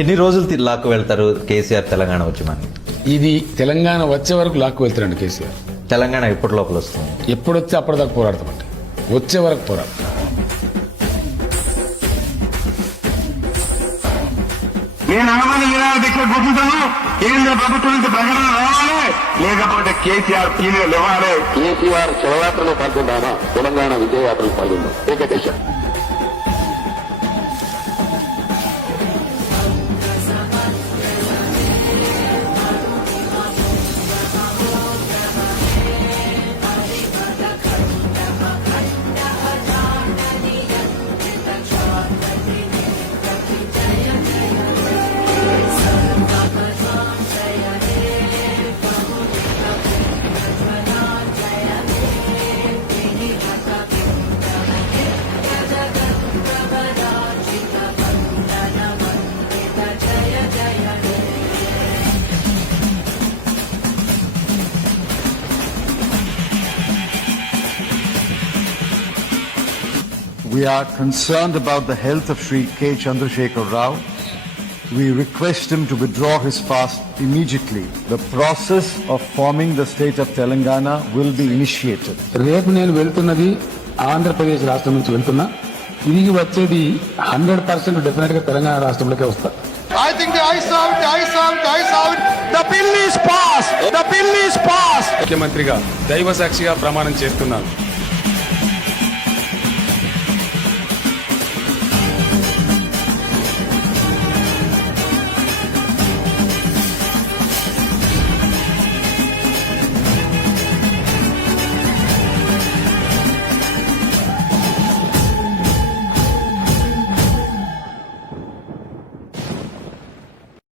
ఎన్ని రోజులు లాక్కు వెళ్తారు కేసీఆర్ తెలంగాణ వచ్చి మనకి? ఇది తెలంగాణ వచ్చే వరకు లాక్కు వెళ్తారండి కేసీఆర్. తెలంగాణ ఎప్పటి లోపల వస్తుంది? ఎప్పుడు వచ్చి అప్పటిదాకా పోరాడతామండి వచ్చే వరకు పోరాడతాం. నేను అనమని నిరాహార దీక్ష కూర్చుంటాను? కేంద్ర ప్రభుత్వం నుంచి ప్రకటన రావాలి. లేకపోతే కేసీఆర్ సీనియర్ ఇవ్వాలి KCR శివయాత్రలో పాల్గొన్నామా Telangana విజయయాత్రలో పాల్గొన్నాం ఏకదేశం. We are concerned about the health of Sri K. Chandrasekhar Rao. We request him to withdraw his fast immediately. The process of forming the state of Telangana will be initiated. రేపు నేను వెళ్తున్నది ఆంధ్రప్రదేశ్ రాష్ట్రం నుంచి వెళ్తున్నా తిరిగి వచ్చేది hundred percent డెఫినెట్గా తెలంగాణ రాష్ట్రంలోకే వస్తా I think the eyes out, the eyes out, the eyes out. The bill is passed. The bill is passed. ముఖ్యమంత్రిగా దైవ సాక్షిగా ప్రమాణం చేస్తున్నాను